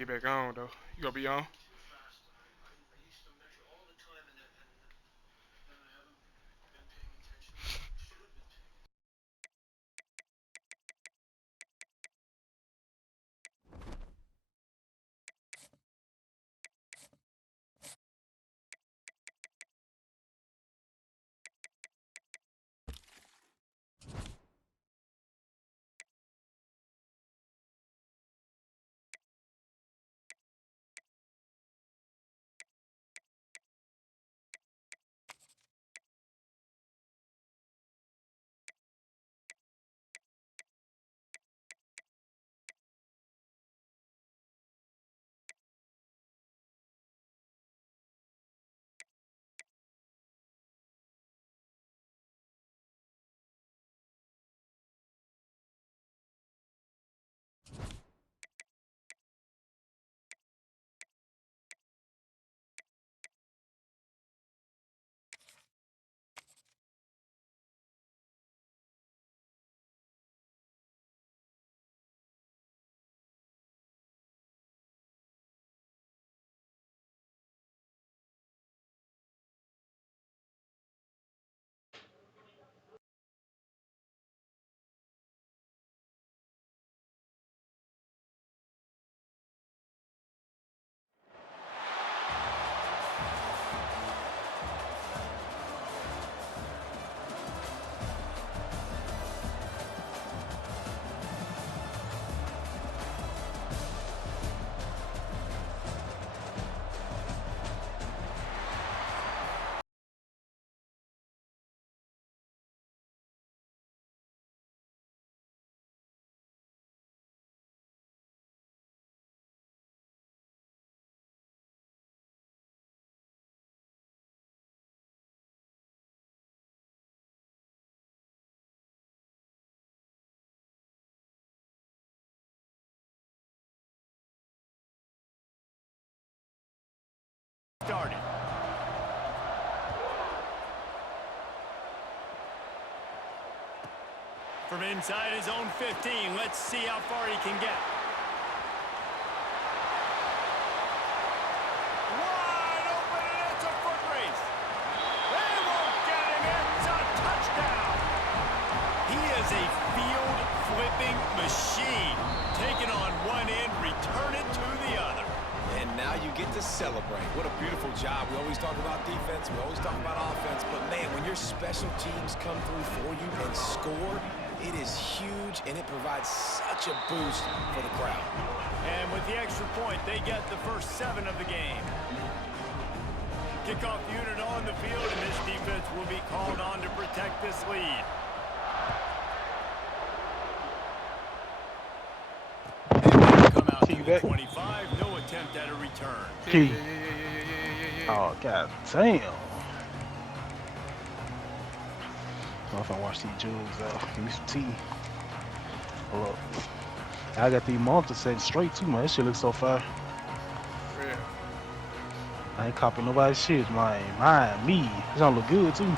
Get back on though. You gonna be on? Started. From inside his own 15, let's see how far he can get. Wide open, and it's a foot race. They won't get him. It's a touchdown. He is a field-flipping machine. Taking on one end, return it to the other. And now you get to celebrate. What a beautiful job. We always talk about defense. We always talk about offense. But, man, when your special teams come through for you and score, it is huge, and it provides such a boost for the crowd. And with the extra point, they get the first 7 of the game. Kickoff unit on the field, and this defense will be called on to protect this lead. Come out to the 25, no attempt at a return. Key. Oh, god damn. I don't know if I watch these jugs. Give me some tea. Hold up. I got these monsters setting straight too, man. This shit looks so fire. Yeah. I ain't copying nobody's shit, man. Me. This don't look good too.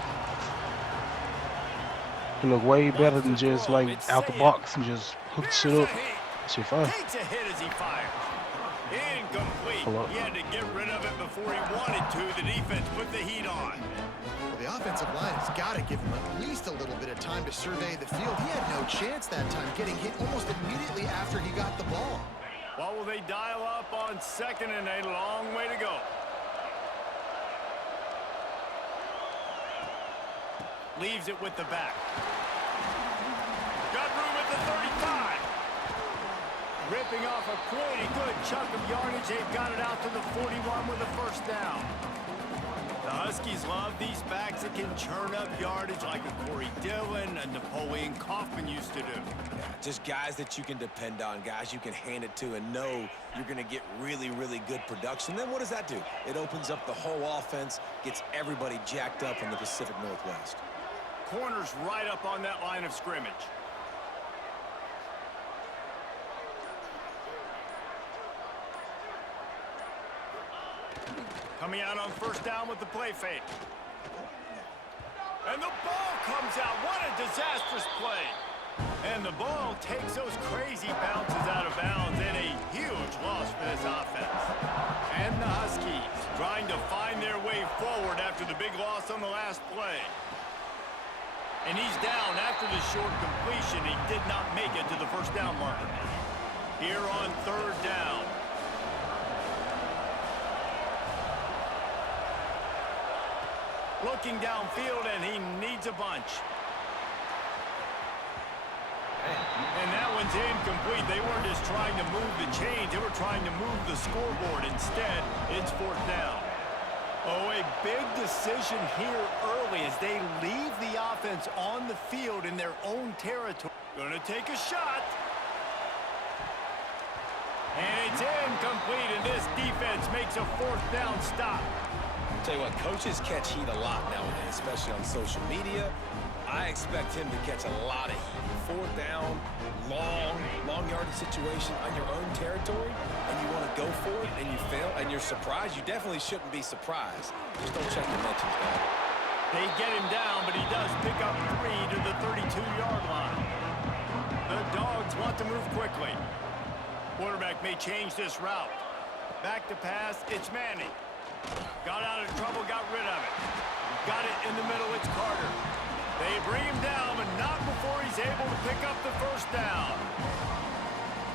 It look way better than just like out the box and just hook the shit up. Shit fire. Takes a hit as he fires. Incomplete. He had to get rid of it before he wanted to. The defense put the heat on. Well, the offensive line has got to give him at least a little bit of time to survey the field. He had no chance that time, getting hit almost immediately after he got the ball. Well, will they dial up on 2nd and a long way to go? Leaves it with the back. Got room at the 35. Ripping off a pretty good chunk of yardage. They've got it out to the 41 with a first down. The Huskies love these backs that can churn up yardage like a Corey Dillon and Napoleon Kaufman used to do. Yeah, just guys that you can depend on, guys you can hand it to and know you're going to get really, really good production. Then what does that do? It opens up the whole offense, gets everybody jacked up in the Pacific Northwest. Corners right up on that line of scrimmage. Coming out on first down with the play fake. And the ball comes out. What a disastrous play. And the ball takes those crazy bounces out of bounds, and a huge loss for this offense. big loss on the last play. And he's down after the short completion. He did not make it to the first down marker. Here on third down. Looking downfield, and he needs a bunch. And that one's incomplete. They weren't just trying to move the chains. They were trying to move the scoreboard. Instead, it's fourth down. Oh, a big decision here early as they leave the offense on the field in their own territory. Gonna take a shot. And it's incomplete, and this defense makes a fourth down stop. Tell you what, coaches catch heat a lot nowadays, especially on social media. I expect him to catch a lot of heat. Fourth down, long yardage situation on your own territory, and you want to go for it, and you fail, and you're surprised. You definitely shouldn't be surprised. Just don't check your mentions, man. They get him down, but he does pick up 3 to the 32-yard line. The Dogs want to move quickly. Quarterback may change this route. Back to pass, it's Manning. Got out of trouble, got rid of it. Got it in the middle, it's Carter. They bring him down, but not before he's able to pick up the first down.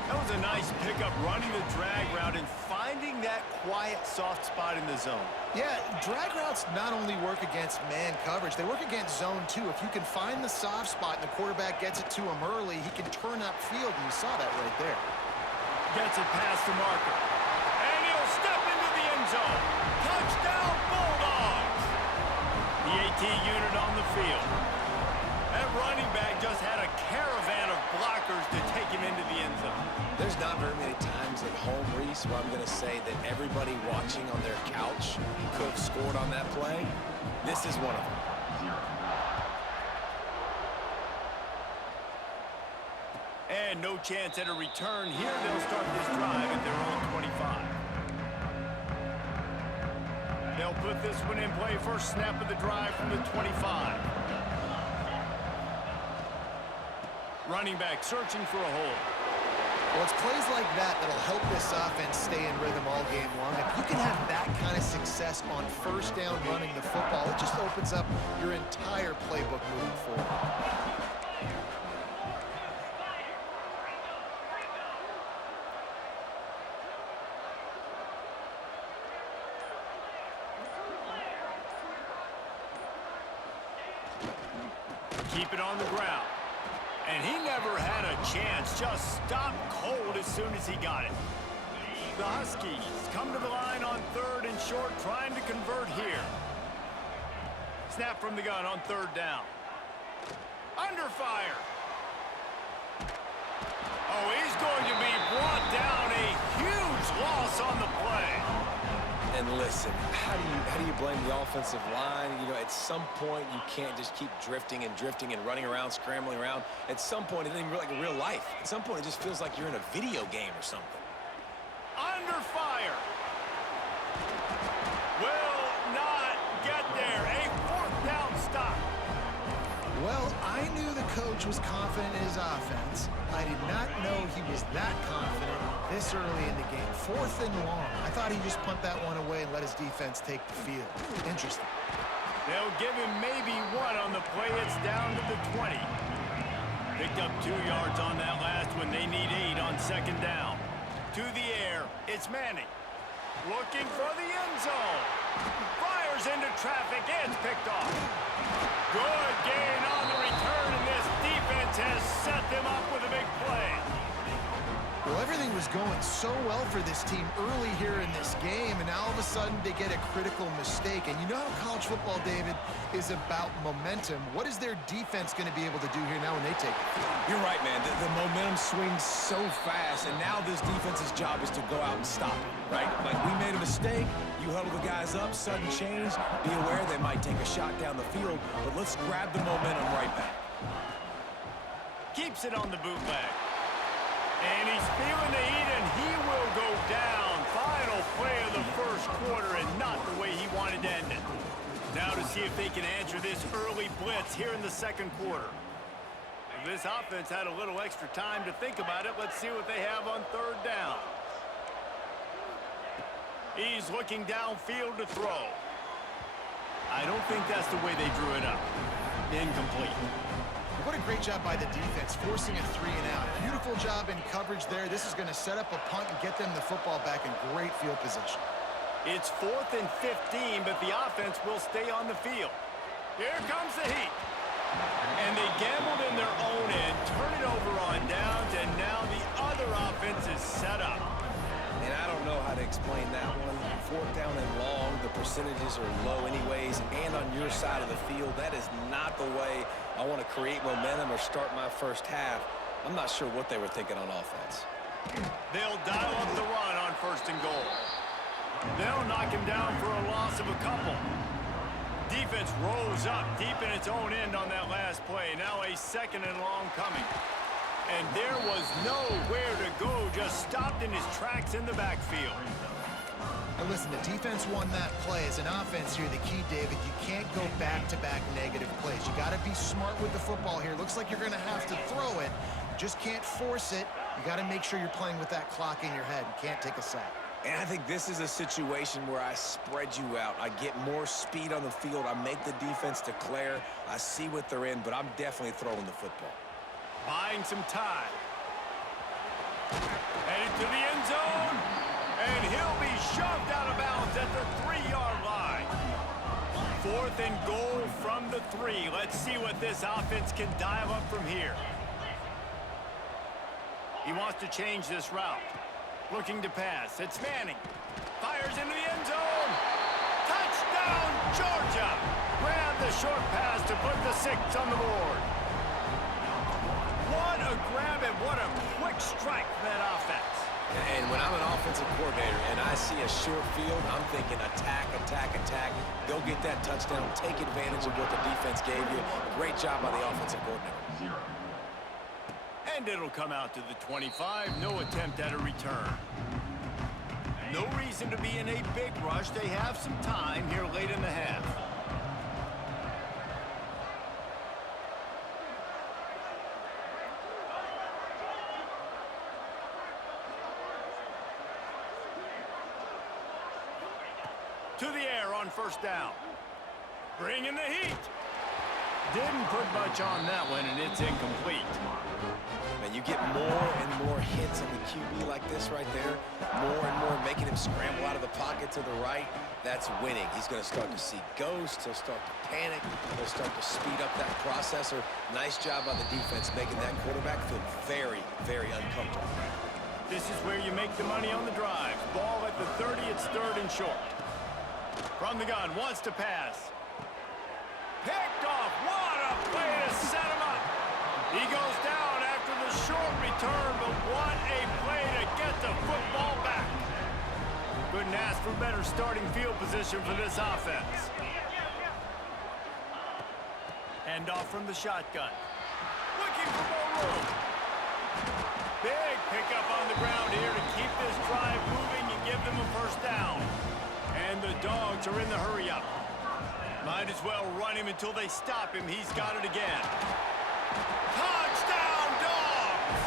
That was a nice pickup, running the drag route and finding that quiet, soft spot in the zone. Yeah, drag routes not only work against man coverage, they work against zone too. If you can find the soft spot and the quarterback gets it to him early, he can turn upfield, and you saw that right there. Gets it past the marker. And he'll step into the end zone. Touchdown, Bulldogs! The AT unit on the field. That running back just had a caravan of blockers to take him into the end zone. There's not very many times at home, Reese, where I'm going to say that everybody watching on their couch could have scored on that play. This is one of them. And no chance at a return here. They'll start this drive at their own 25. They'll put this one in play. First snap of the drive from the 25. Running back searching for a hole. Well, it's plays like that that'll help this offense stay in rhythm all game long. If you can have that kind of success on first down running the football, it just opens up your entire playbook moving forward. Keep it on the ground. And he never had a chance. Just stopped cold as soon as he got it. The Huskies come to the line on third and short, trying to convert here. Snap from the gun on third down. Under fire. Oh, he's going to be brought down. A huge loss on the play. And listen, how do you blame the offensive line? You know, at some point you can't just keep drifting and running around, scrambling around. At some point it doesn't even feel like real life. At some point it just feels like you're in a video game or something. Under fire. Will not get there. A fourth down stop. Well, I knew the coach was confident in his offense. I did not know he was that confident this early in the game. Fourth and long. I thought he'd just punt that one away and let his defense take the field. Interesting. They'll give him maybe one on the play. It's down to the 20. Picked up 2 yards on that last one. They need 8 on second down. To the air. It's Manning. Looking for the end zone. Fires into traffic. It's picked off. Good gain on the return, and this defense has set them up with a big play. Well, everything was going so well for this team early here in this game, and now all of a sudden they get a critical mistake. And you know how college football, David, is about momentum. What is their defense going to be able to do here now when they take it? You're right, man. The momentum swings so fast, and now this defense's job is to go out and stop it, right? Like, we made a mistake. You huddle the guys up, sudden change. Be aware they might take a shot down the field, but let's grab the momentum right back. Keeps it on the bootleg. And he's feeling the heat, and he will go down. Final play of the first quarter, and not the way he wanted to end it. Now to see if they can answer this early blitz here in the second quarter. If this offense had a little extra time to think about it, let's see what they have on third down. He's looking downfield to throw. I don't think that's the way they drew it up. Incomplete. What a great job by the defense, forcing a 3 and out. Beautiful job in coverage there. This is going to set up a punt and get them the football back in great field position. It's 4th and 15, but the offense will stay on the field. Here comes the heat. And they gambled in their own end, turn it over on downs, and now the other offense is set up. And I don't know how to explain that one. 4th down and long, the percentages are low anyways, and on your side of the field, that is not the way I want to create momentum or start my first half. I'm not sure what they were thinking on offense. They'll dial up the run on 1st and goal. They'll knock him down for a loss of a couple. Defense rose up deep in its own end on that last play. Now a 2nd and long coming. And there was nowhere to go, just stopped in his tracks in the backfield. Now listen, the defense won that play. As an offense here, the key, David, you can't go back-to-back negative plays. You got to be smart with the football here. Looks like you're going to have to throw it. You just can't force it. You got to make sure you're playing with that clock in your head. You can't take a sack. And I think this is a situation where I spread you out. I get more speed on the field. I make the defense declare. I see what they're in, but I'm definitely throwing the football. Buying some time. Headed to the end zone. And he'll be shoved out of bounds at the 3-yard line. 4th and goal from the 3. Let's see what this offense can dial up from here. He wants to change this route. Looking to pass. It's Manning. Fires into the end zone. Touchdown, Georgia. Grab the short pass to put the 6 on the board. What a grab and what a quick strike for that offense. And when I'm an offensive coordinator and I see a short field, I'm thinking attack, attack, attack. They'll get that touchdown. Take advantage of what the defense gave you. Great job by the offensive coordinator. And it'll come out to the 25. No attempt at a return. No reason to be in a big rush. They have some time here late in the half. To the air on 1st down. Bringing the heat. Didn't put much on that one, and it's incomplete. And you get more and more hits on the QB like this right there. More and more making him scramble out of the pocket to the right. That's winning. He's going to start to see ghosts. He'll start to panic. He'll start to speed up that processor. Nice job by the defense making that quarterback feel very, very uncomfortable. This is where you make the money on the drive. Ball at the 30. It's 3rd and short. From the gun, wants to pass. Picked off. What a play to set him up. He goes down after the short return, but what a play to get the football back. Couldn't ask for better starting field position for this offense. Hand off from the shotgun. Looking for more room. Big pickup on the ground here to keep this drive moving and give them a 1st down. And the Dogs are in the hurry-up. Might as well run him until they stop him. He's got it again. Touchdown, Dogs!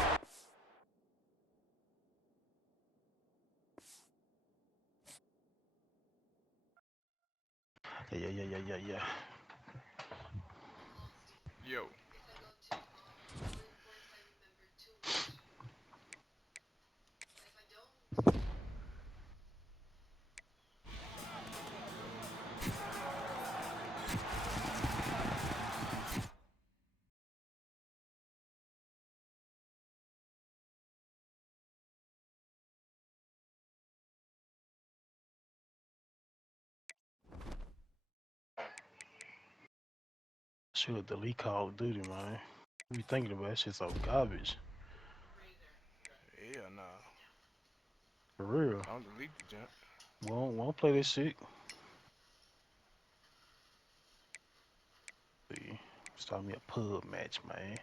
Yeah. Yo. Should delete Call of Duty, man. What you thinking about? That shit's so garbage. Hell nah. For real. I don't delete the junk. Won't play this shit. See, start me a pub match, man.